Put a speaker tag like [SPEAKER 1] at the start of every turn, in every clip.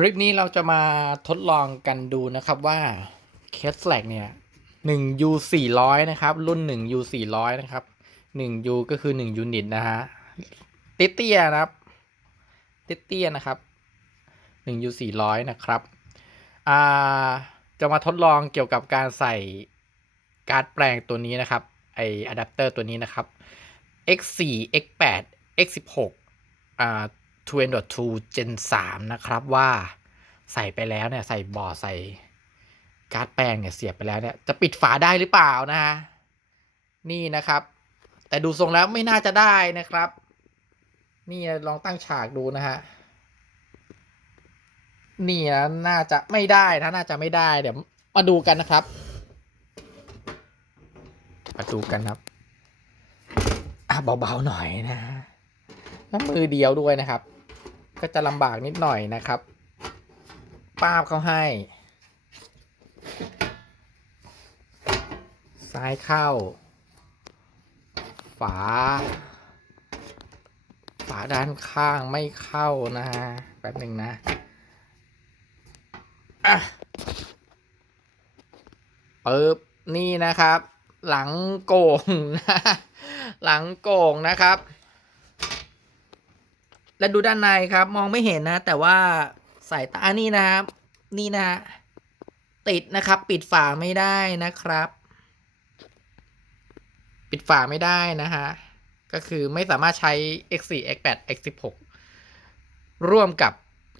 [SPEAKER 1] คลิปนี้เราจะมาทดลองกันดูนะครับว่า c a s l a c เนี่ย1 U 400นะครับ รุ่น1 U 400นะครับ1 U ก็คือ1ยูนิตนะฮะเตี้ยๆนะครับเตี้ยๆนะครับ1 U 400นะครับอ่าจะมาทดลองเกี่ยวกับการใส่การ์ดแปลงตัวนี้นะครับไออะแดปเตอร์ตัวนี้นะครับ X4 X8 X16 อ่า 2.2 Gen 3 นะครับว่าใส่ไปแล้วเนี่ยใส่บอร์ดใส่การ์ดแปลงเนี่ยเสียบไปแล้วเนี่ยจะปิดฝาได้หรือเปล่านะฮะนี่นะครับ แต่ดูทรงแล้วไม่น่าจะได้นะครับ นี่ลองตั้งฉากดูนะฮะนี่นะน่าจะไม่ได้นะน่าจะไม่ได้เดี๋ยวมาดูกันนะครับมาดูกันครับอะเบาๆหน่อยนะน้ำมือเดียวด้วยนะครับ ก็จะลำบากนิดหน่อยนะครับ ป้าบเขาให้ ซ้ายเข้า ฝา ฝาด้านข้างไม่เข้านะฮะแป๊บหนึ่งนะปึ๊บนี่นะครับ หลังโก่งนะหลังโก่งนะครับ และดูด้านในครับ มองไม่เห็นนะ แต่ว่าสายตานี่นะครับ นี่นะฮะติดนะครับ ปิดฝาไม่ได้นะครับ ปิดฝาไม่ได้นะฮะก็คือไม่สามารถใช้ X4 X8 X16 ร่วมกับ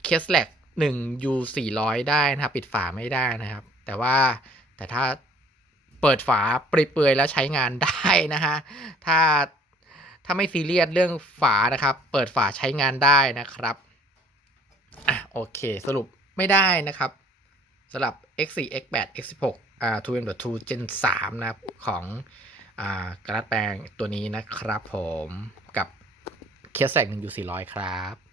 [SPEAKER 1] c a s l a c 1 U 400ได้นะครับ ปิดฝาไม่ได้นะครับ แต่ว่าแต่ถ้าเปิดฝาเปื่อยๆแล้วใช้งานได้นะฮะถ้า ถ้าไม่ซีเรียสเรื่องฝานะครับ เปิดฝาใช้งานได้นะครับอะโอเคสรุปไม่ได้นะครับสำหรับ X4 X8 X16 อ่า 2M.2 Gen 3 นะครับ ของอ่ากระดาษแปลงตัวนี้นะครับผมกับเคสแสง1 U 400 ครับ